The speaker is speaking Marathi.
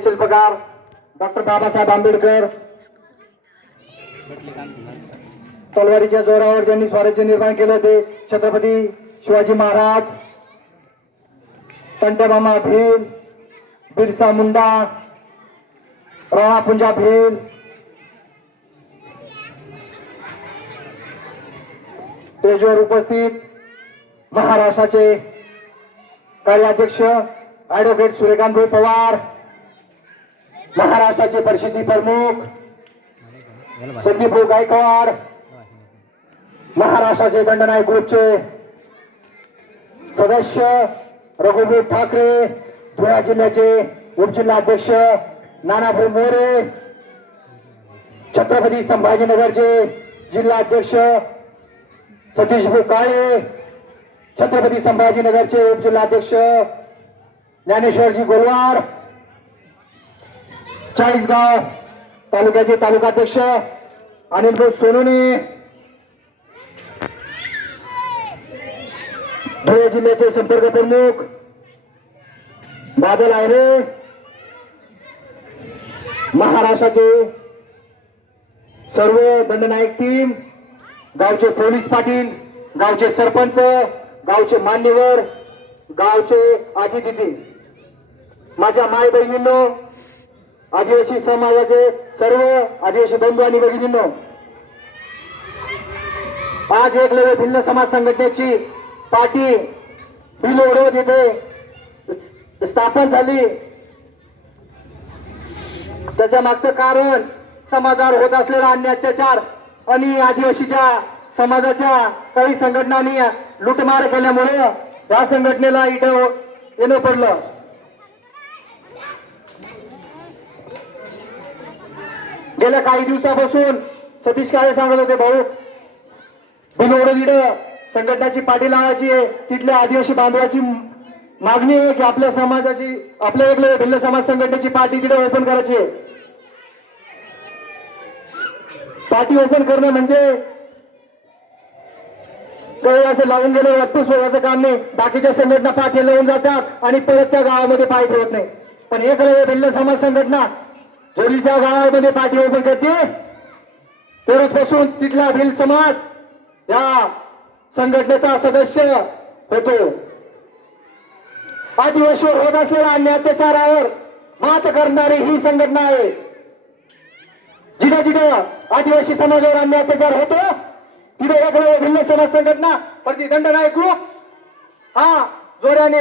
शिल्पकार डॉक्टर बाबासाहेब आंबेडकर. तलवारीच्या जोरावर ज्यांनी स्वराज्य निर्माण केलं ते छत्रपती शिवाजी महाराज तंटमामा भेल बिरसा मुंडा राणा पुंजा भेल. स्टेजवर उपस्थित महाराष्ट्राचे कार्याध्यक्ष ॲडव्होकेट सूर्यकांत भाई पवार. महाराष्ट्राचे परिषदी प्रमुख संदीप गायकवाड महाराष्ट्राचे दंडनायक ग्रुपचे सदस्य रघुभाऊ ठाकरे धुळे जिल्ह्याचे उपजिल्हाध्यक्ष नानाभाऊ मोरे छत्रपती संभाजीनगरचे जिल्हाध्यक्ष सतीश भाऊ काळे छत्रपती संभाजीनगरचे उपजिल्हाध्यक्ष ज्ञानेश्वरजी गोलवार चाळीसगाव तालुक्याचे तालुकाध्यक्ष अनिल भाऊ सोनोने. धुळे जिल्ह्याचे संपर्क प्रमुख बादल आहे महाराष्ट्राचे सर्व दंडनायक टीम गावचे पोलीस पाटील गावचे सरपंच गावचे मान्यवर गावचे अतिथी. माझ्या माय बहिणींनो आदिवासी समाजाचे सर्व आदिवासी बंधू आणि भगिनींनो आज एकलव्य भिन्न भिल्ल समाज संघटनेची पाठी बिल येथे स्थापन झाली. त्याच्या मागचं कारण समाजावर होत असलेला अन्य अत्याचार आणि आदिवासीच्या समाजाच्या काही संघटनांनी लुटमार केल्यामुळे या संघटनेला इथं येणं पडलं. गेल्या काही दिवसापासून सतीश काळे सांगत होते भाऊ बिनोडीड संघटनाची पाठी लावायची आहे तिथल्या आदिवासी बांधवाची मागणी आहे की आपल्या समाजाची आपल्या एक भिल्ल समाज संघटनेची पार्टी तिथे ओपन करायची आहे. पार्टी ओपन करणं म्हणजे काही असं लावून गेलं वाटपूस याचं काम नाही. बाकीच्या संघटना पाठी लावून जातात आणि परत त्या गावामध्ये पाय ठेवत नाही. पण एक भिल्ल समाज संघटना जोडी गावामध्ये पाठी ओपन करते. तेव्हापासून तिथला भिल समाज या संघटनेचा सदस्य होतो. आदिवासीवर होत असलेल्या अन्य अत्याचारावर मात करणारी ही संघटना आहे. जिथे जिथे आदिवासी समाजावर अन्य अत्याचार होतो तिथे एक भिल्ल समाज संघटना प्रतिदंड नाही ग्रुप हा जोराने